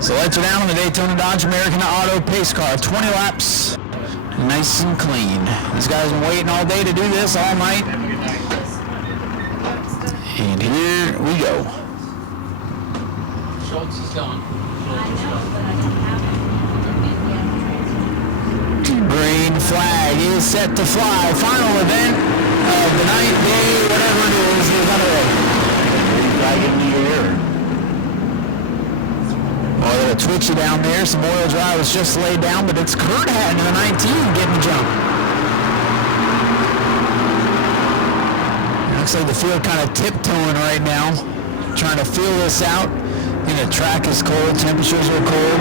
So let's go down on the Daytona Dodge American Auto Pace Car. 20 laps, nice and clean. These guys have been waiting all day to do this, all night. And here we go. Schultz is gone. Green flag is set to fly. Final event of the night, day, whatever it is underway. Green flag in the air. Oh, a little twitchy down there. Some oil dry was just laid down, but it's Kurt Hatton in the 19 getting the jump. Looks like the field kind of tiptoeing right now, trying to feel this out. I think the track is cold, temperatures are cold.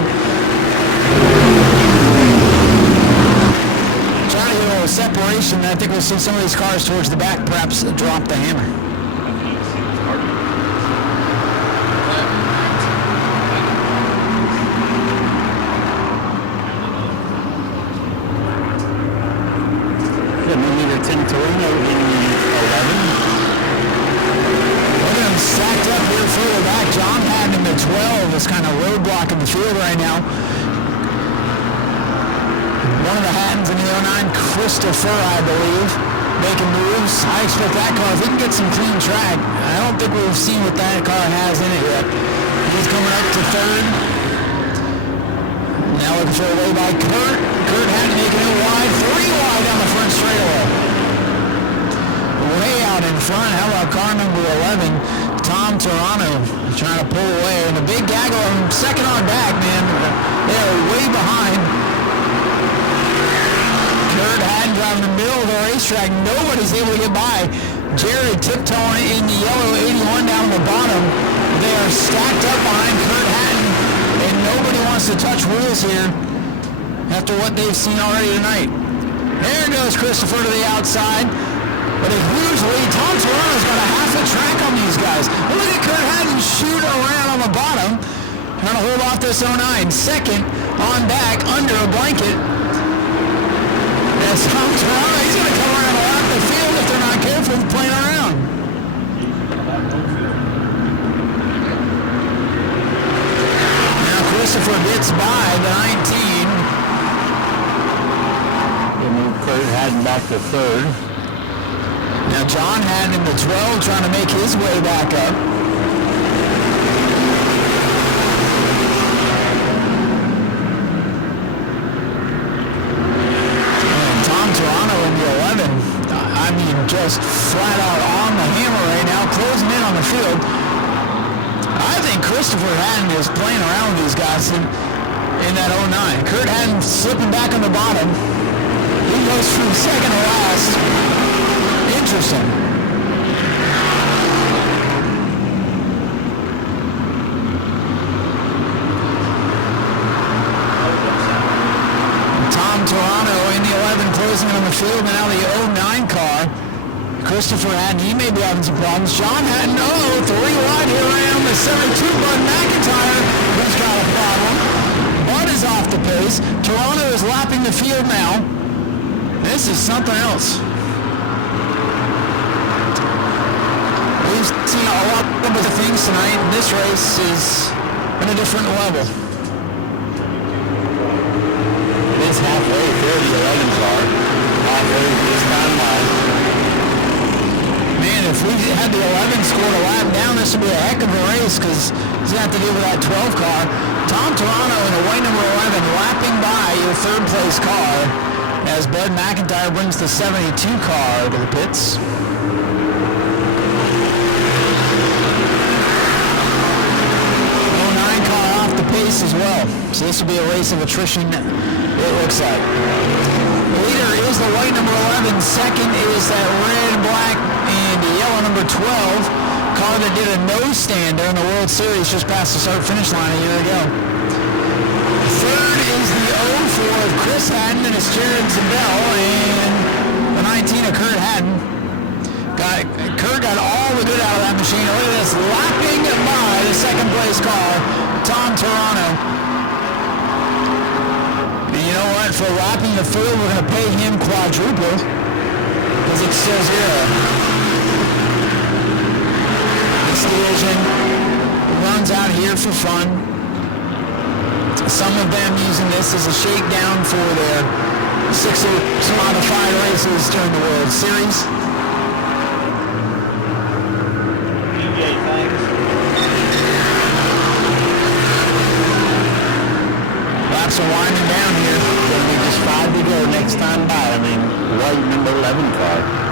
Trying to get a little separation. I think we'll see some of these cars towards the back perhaps drop the hammer. Kind of roadblock in the field right now. One of the Hattons in the 09, Christopher, I believe, making moves. I expect that car, if we can get some clean track, I don't think we've seen what that car has in it yet. He's coming up to third. Now looking for a way by Kurt. Kurt Hatton making it wide, 3 wide down the front straightaway. Way out in front. How about car number 11? Tom Toronto trying to pull away, and a big gaggle of them second on back, man. They're way behind. Kurt Hatton driving the middle of the racetrack. Nobody's able to get by. Jared tiptoeing in the yellow 81 down the bottom. They are stacked up behind Kurt Hatton, and nobody wants to touch wheels here after what they've seen already tonight. There goes Christopher to the outside. But a huge lead. Tom Toronto's got a half a track on these guys. Look at Kurt Hatton shoot around on the bottom. Trying to hold off this 09. Second on back under a blanket. As Tom Toronto, he's going to come around a lot of the field if they're not careful playing around. Now Christopher gets by the 19. We'll move Kurt Hatton back to third. Now John Hatton in the 12 trying to make his way back up. And Tom Toronto in the 11. I mean, just flat out on the hammer right now, closing in on the field. I think Christopher Hatton is playing around with these guys in that 09. Kurt Hatton slipping back on the bottom. He goes from second to last. Interesting. Tom Toronto in the 11 closing on the field, and now the 09 car. Christopher Hatton, he may be having some problems. John Hatton, 3 wide here around the 72, Bud McIntyre, who's got a problem. Bud is off the pace. Toronto is lapping the field now. This is something else. We've seen a lot of other things tonight, and this race is at a different level. It is halfway through the 11 car. Halfway this time line. Man, if we had the 11 scored a lap down, this would be a heck of a race because he's going to have to deal with that 12 car. Tom Toronto in the white number 11 lapping by your third place car as Bud McIntyre brings the 72 car to the pits. Pace as well. So this will be a race of attrition, it looks like. The leader is the white number 11. Second is that red, black, and yellow number 12 car that did a nose stand during the World Series just past the start-finish line a year ago. Third is the 04 of Chris Hatton, and it's Jared Zabel, and the 19 of Kurt Hatton. Kurt got all the good out of that machine. Look at this, lapping by the second place car, Tom Toronto. And you know what? For lapping the field, we're going to pay him quadruple because it's still 0. This division runs out here for fun. Some of them using this as a shakedown for their 6 modified races during the World Series. Laps are winding down here. Going to be just 5 to go next time by. I mean, white number 11 car.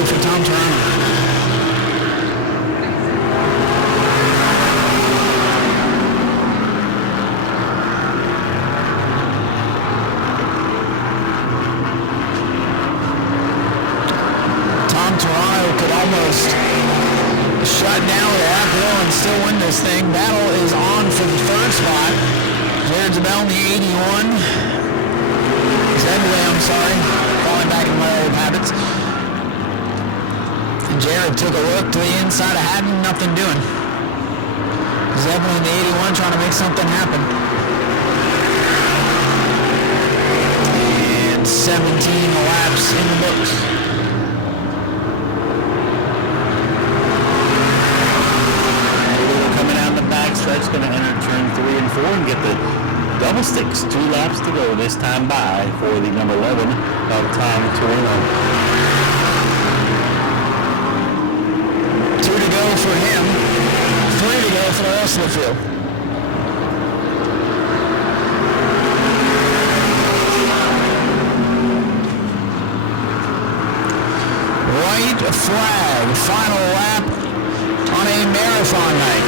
For Tom Toronto. Tom Toronto could almost shut down the uphill and still win this thing. Battle is on for the 3rd spot. Jared Zabel in the 81. Zedway, I'm sorry. Falling back in my old habits. Jared took a look to the inside of Haddon, nothing doing. Zebulon in the 81 trying to make something happen. And 17 laps in the books. Coming out the back stretch, going to enter turn 3 and 4 and get the double sticks. 2 laps to go this time by for the number 11 of Tom Toronto. For him, 3 to go for the rest of the field. White flag, final lap on a marathon night.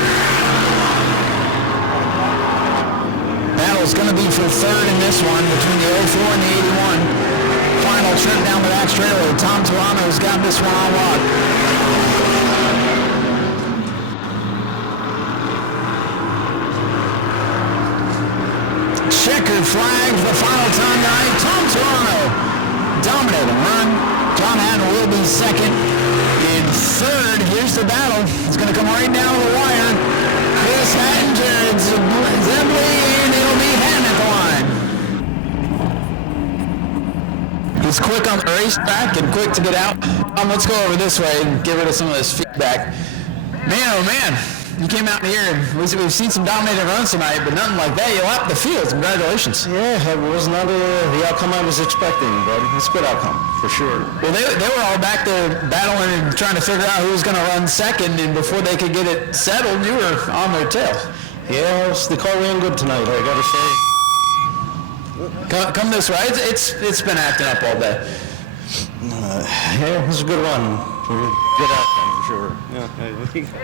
Battle's going to be for 3rd in this one between the 04 and the 81. Final trip down the back straightaway. Tom Toronto's got this one on lock. Checkered flag for the final time tonight. Tom Toronto dominating run. John Haddon will be 2nd. In 3rd, here's the battle. It's going to come right down to the wire. Chris Haddon, Jared Zebulon, and it'll be Haddon at the line. He's quick on the racetrack and quick to get out. Let's go over this way and get rid of some of this feedback. Man, oh man. You came out here and we've seen some dominating runs tonight, but nothing like that. You lapped the field. Congratulations. Yeah, it was not the outcome I was expecting, but it's a good outcome, for sure. Well, they were all back there battling and trying to figure out who was going to run 2nd, and before they could get it settled, you were on their tail. Yeah, the car ran good tonight, I got to say. Come this way. It's been acting up all day. Yeah, it was a good run. Good outcome, for sure. Yeah.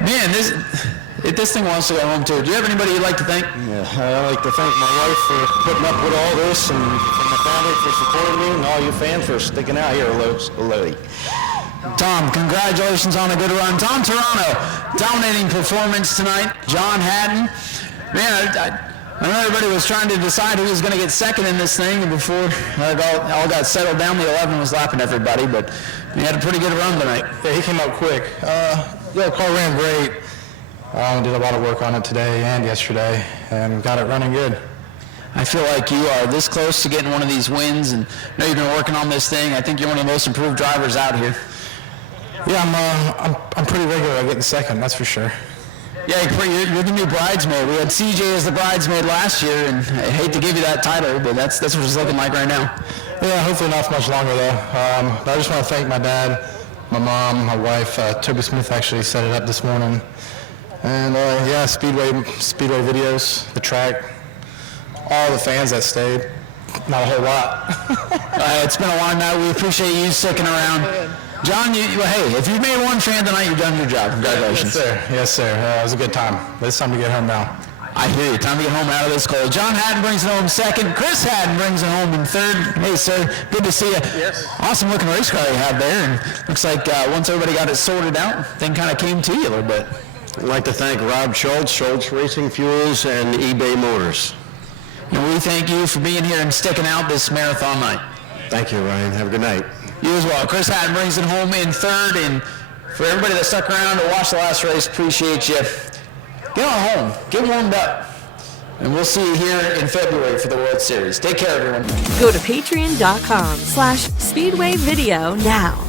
Man, this thing wants to go home too. Do you have anybody you'd like to thank? Yeah, I'd like to thank my wife for putting up with all this, and my family for supporting me, and all you fans for sticking out here late. Tom, congratulations on a good run. Tom Toronto, dominating performance tonight. John Haddon, man, I know everybody was trying to decide who was going to get 2nd in this thing, and before it all got settled down, the 11 was lapping everybody, but he had a pretty good run tonight. Yeah, he came out quick. The car ran great. Did a lot of work on it today and yesterday, and got it running good. I feel like you are this close to getting one of these wins, and I know you've been working on this thing. I think you're one of the most improved drivers out here. Yeah, I'm pretty regular at getting 2nd, that's for sure. Yeah, you're the new bridesmaid. We had CJ as the bridesmaid last year, and I hate to give you that title, but that's what it's looking like right now. Yeah, hopefully not for much longer though. But I just want to thank my dad, my mom, my wife. Toby Smith actually set it up this morning. And yeah, Speedway videos, the track, all the fans that stayed. Not a whole lot. It's been a long night. We appreciate you sticking around. John, hey, if you made one fan tonight, you've done your job. Congratulations. Yes, sir. Yes, sir. It was a good time. But it's time to get home now. I hear you. Time to get home out of this cold. John Haddon brings it home 2nd. Chris Haddon brings it home in 3rd. Hey, sir. Good to see you. Yes. Awesome looking race car you have there. And looks like once everybody got it sorted out, thing kind of came to you a little bit. I'd like to thank Rob Schultz Racing Fuels, and eBay Motors. And we thank you for being here and sticking out this marathon night. Thank you, Ryan. Have a good night. You as well. Chris Haddon brings it home in 3rd, and for everybody that stuck around to watch the last race, appreciate you. Get on home. Get warmed up. And we'll see you here in February for the World Series. Take care, everyone. Go to patreon.com/Speedway Video now.